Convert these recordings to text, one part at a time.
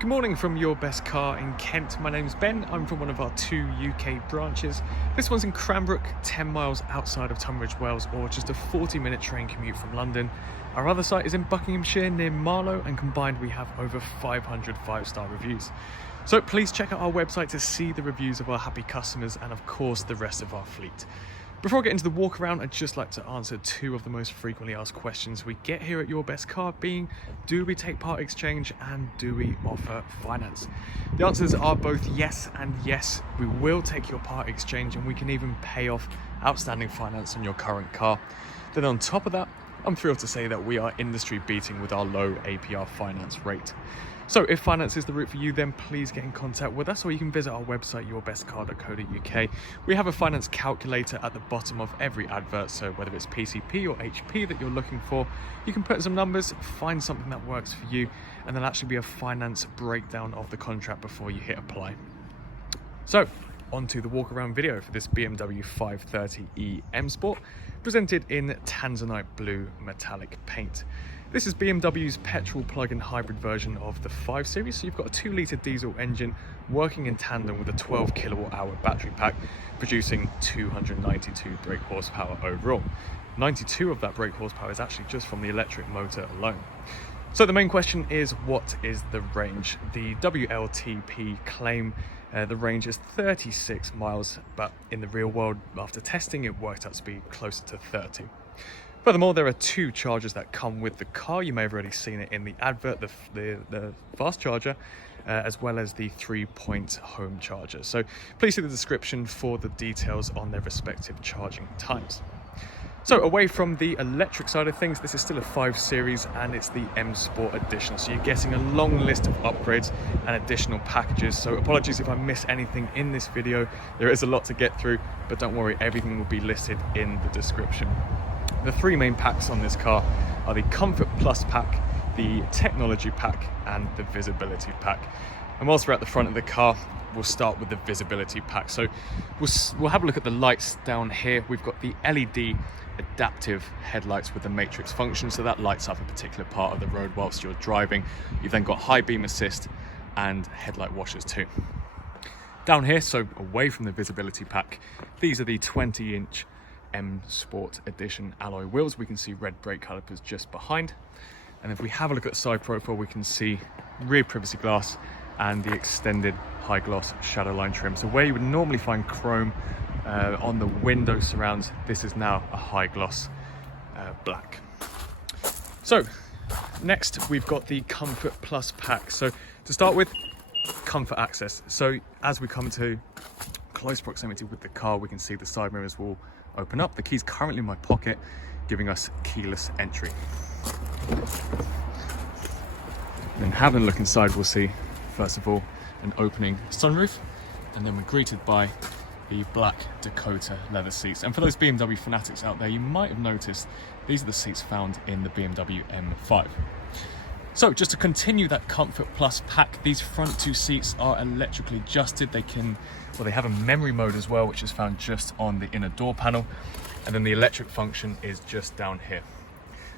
Good morning from Your Best Car in Kent. My name's Ben. I'm from one of our 2 UK branches. This one's in Cranbrook, 10 miles outside of Tunbridge Wells, or just a 40-minute train commute from London. Our other site is in Buckinghamshire near Marlow, and combined we have over 500 5-star reviews. So please check out our website to see the reviews of our happy customers and of course the rest of our fleet. Before I get into the walk around, I'd just like to answer 2 of the most frequently asked questions we get here at Your Best Car, being do we take part exchange and do we offer finance? The answers are both yes and yes. We will take your part exchange and we can even pay off outstanding finance on your current car. Then on top of that, I'm thrilled to say that we are industry beating with our low APR finance rate. So if finance is the route for you, then please get in contact with us, or you can visit our website, yourbestcar.co.uk. We have a finance calculator at the bottom of every advert, so whether it's PCP or HP that you're looking for, you can put some numbers, find something that works for you, and there'll actually be a finance breakdown of the contract before you hit apply. So, onto the walk around video for this BMW 530e M Sport, presented in Tanzanite blue metallic paint. This is BMW's petrol plug-in hybrid version of the 5 Series, so you've got a 2-litre diesel engine working in tandem with a 12 kilowatt-hour battery pack, producing 292 brake horsepower overall. 92 of that brake horsepower is actually just from the electric motor alone. So the main question is, what is the range? The WLTP claim the range is 36 miles, but in the real world, after testing, it worked out to be closer to 30. Furthermore, there are 2 chargers that come with the car. You may have already seen it in the advert, the fast charger, as well as the 3-point home charger. So please see the description for the details on their respective charging times. So away from the electric side of things, this is still a 5 Series and it's the M Sport Edition. So you're getting a long list of upgrades and additional packages. So apologies if I miss anything in this video. There is a lot to get through, but don't worry, everything will be listed in the description. The 3 main packs on this car are the Comfort Plus pack, the Technology pack, and the Visibility pack. And whilst we're at the front of the car, we'll start with the Visibility pack. So we'll have a look at the lights down here. We've got the LED adaptive headlights with the matrix function, so that lights up a particular part of the road whilst you're driving. You've then got high beam assist and headlight washers too. Down here, so away from the Visibility pack, these are the 20-inch M Sport Edition alloy wheels. We can see red brake calipers just behind, and if we have a look at the side profile, we can see rear privacy glass and the extended high gloss shadow line trim. So where you would normally find chrome on the window surrounds, this is now a high gloss black. So next we've got the Comfort Plus pack. So to start with, comfort access. So as we come to close proximity with the car, we can see the side mirrors will open up. The key's currently in my pocket, giving us keyless entry. Then having a look inside, we'll see first of all an opening sunroof, and then we're greeted by the black Dakota leather seats. And for those BMW fanatics out there, you might have noticed these are the seats found in the BMW M5. So just to continue that Comfort Plus pack, these front 2 seats are electrically adjusted. They have a memory mode as well, which is found just on the inner door panel. And then the electric function is just down here.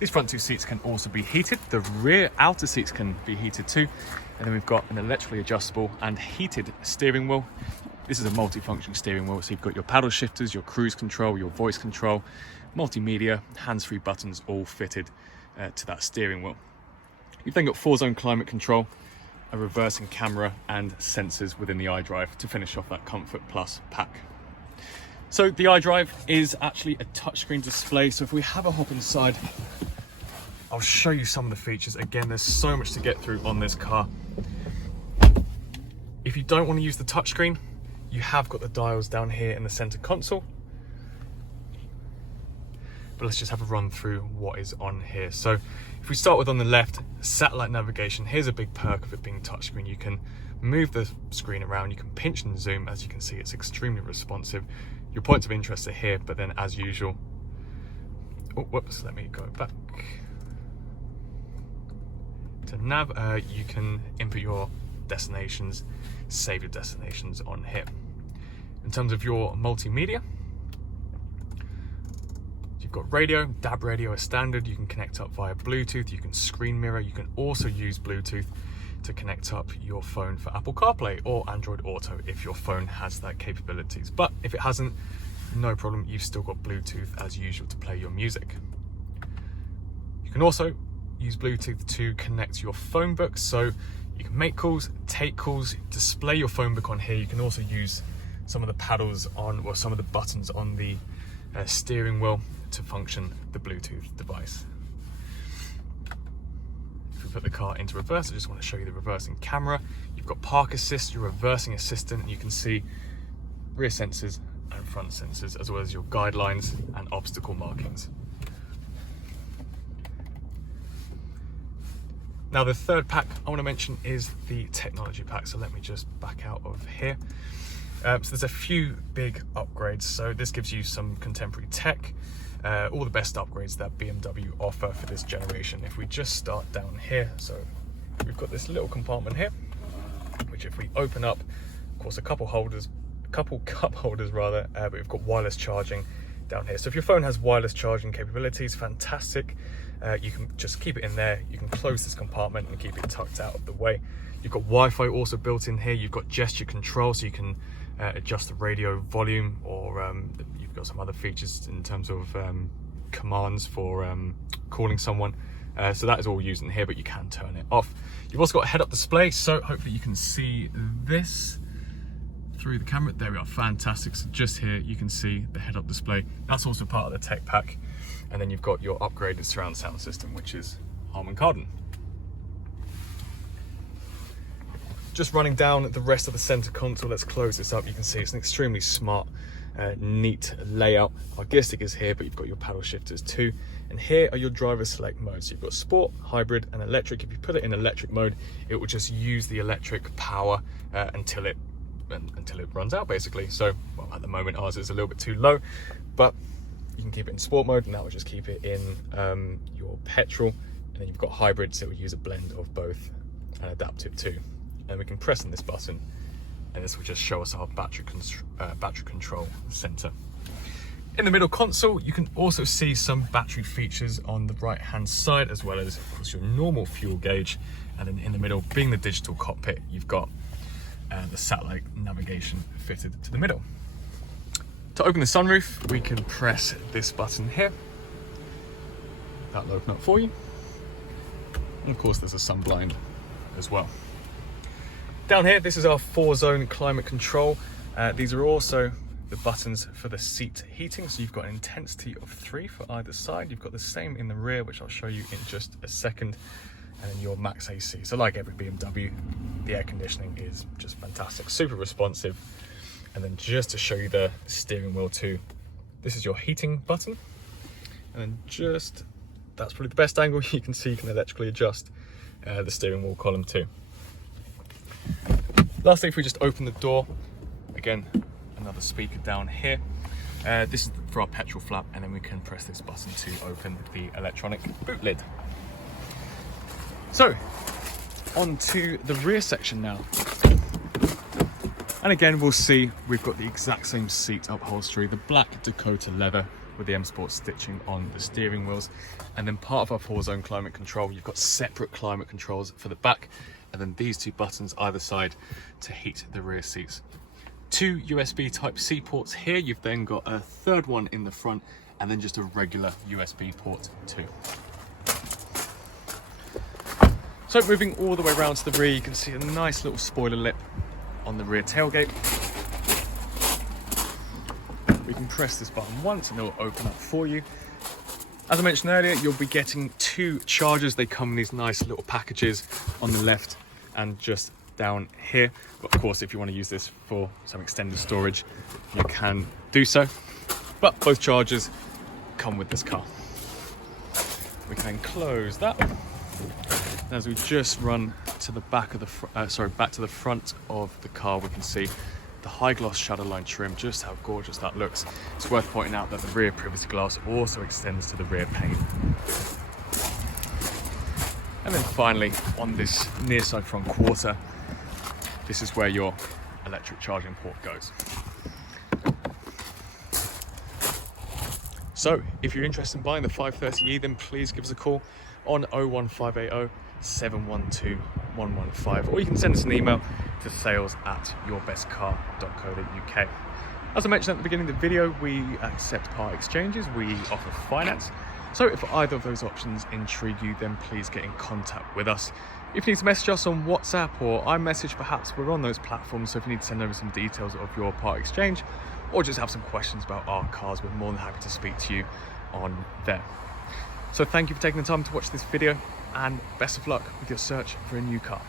These front 2 seats can also be heated. The rear outer seats can be heated too. And then we've got an electrically adjustable and heated steering wheel. This is a multi-function steering wheel, so you've got your paddle shifters, your cruise control, your voice control, multimedia, hands-free buttons all fitted to that steering wheel. You've then got 4-zone climate control, a reversing camera, and sensors within the iDrive to finish off that Comfort Plus pack. So the iDrive is actually a touchscreen display. So if we have a hop inside, I'll show you some of the features. Again, there's so much to get through on this car. If you don't want to use the touchscreen, you have got the dials down here in the center console. But let's just have a run through what is on here. So if we start with on the left, satellite navigation. Here's a big perk of it being touchscreen. You can move the screen around, you can pinch and zoom. As you can see, it's extremely responsive. Your points of interest are here, but then as usual, let me go back. To nav, you can input your destinations, save your destinations on here. In terms of your multimedia, you've got radio, DAB radio is standard. You can connect up via Bluetooth, you can screen mirror, you can also use Bluetooth to connect up your phone for Apple CarPlay or Android Auto if your phone has that capabilities. But if it hasn't, no problem, you've still got Bluetooth as usual to play your music. You can also use Bluetooth to connect your phone book, so you can make calls, take calls, display your phone book on here. You can also use some of the paddles on, or some of the buttons on the steering wheel to function the Bluetooth device. If we put the car into reverse, I just want to show you the reversing camera. You've got park assist, your reversing assistant, and you can see rear sensors and front sensors, as well as your guidelines and obstacle markings. Now the third pack I want to mention is the technology pack, so let me just back out of here. So there's a few big upgrades. So this gives you some contemporary tech, all the best upgrades that BMW offer for this generation. If we just start down here, so we've got this little compartment here, which if we open up, of course, a couple cup holders rather, but we've got wireless charging down here. So if your phone has wireless charging capabilities, fantastic. You can just keep it in there. You can close this compartment and keep it tucked out of the way. You've got Wi-Fi also built in here. You've got gesture control, so you can adjust the radio volume, or you've got some other features in terms of commands for calling someone. So that is all used in here, but you can turn it off. You've also got a head-up display, so hopefully you can see this through the camera. There we are, fantastic. So just here you can see the head-up display. That's also part of the tech pack. And then you've got your upgraded surround sound system, which is Harman Kardon. Just running down the rest of the center console, let's close this up. You can see it's an extremely smart, neat layout. Our gear stick is here, but you've got your paddle shifters too. And here are your driver select modes. So you've got sport, hybrid, and electric. If you put it in electric mode, it will just use the electric power until it runs out, basically. So, well, at the moment ours is a little bit too low, but you can keep it in sport mode, and that will just keep it in your petrol. And then you've got hybrid, so it will use a blend of both, and adaptive too. And we can press on this button, and this will just show us our battery control center. In the middle console, you can also see some battery features on the right hand side, as well as, of course, your normal fuel gauge. And then in the middle, being the digital cockpit, you've got the satellite navigation fitted to the middle. To open the sunroof, we can press this button here. That'll open up for you. And of course, there's a sun blind as well. Down here, this is our 4-zone climate control. These are also the buttons for the seat heating. So you've got an intensity of 3 for either side. You've got the same in the rear, which I'll show you in just a second. And then your max AC. So like every BMW, the air conditioning is just fantastic, super responsive. And then just to show you the steering wheel too, this is your heating button. And then just, that's probably the best angle you can see. You can electrically adjust the steering wheel column too. Lastly, if we just open the door, again, another speaker down here. This is for our petrol flap, and then we can press this button to open the electronic boot lid. So, on to the rear section now. And again, we'll see we've got the exact same seat upholstery, the black Dakota leather with the M Sport stitching on the steering wheels. And then part of our 4-zone climate control, you've got separate climate controls for the back, and then these 2 buttons either side to heat the rear seats. 2 USB Type-C ports here. You've then got a third one in the front, and then just a regular USB port too. So moving all the way around to the rear, you can see a nice little spoiler lip on the rear tailgate. We can press this button once and it will open up for you. As I mentioned earlier, you'll be getting 2 chargers. They come in these nice little packages on the left and just down here. But of course, if you want to use this for some extended storage, you can do so. But both chargers come with this car. We can then close that. As we just run to the back of the back to the front of the car, we can see the high gloss shadowline trim, just how gorgeous that looks. It's worth pointing out that the rear privacy glass also extends to the rear pane. And then finally, on this near side front quarter, this is where your electric charging port goes. So if you're interested in buying the 530e, then please give us a call on 01580 712 115, or you can send us an email to sales@yourbestcar.co.uk. As I mentioned at the beginning of the video, we accept part exchanges, we offer finance. So if either of those options intrigue you, then please get in contact with us. If you need to message us on WhatsApp or iMessage, perhaps we're on those platforms. So if you need to send over some details of your part exchange or just have some questions about our cars, we're more than happy to speak to you on there. So thank you for taking the time to watch this video, and best of luck with your search for a new car.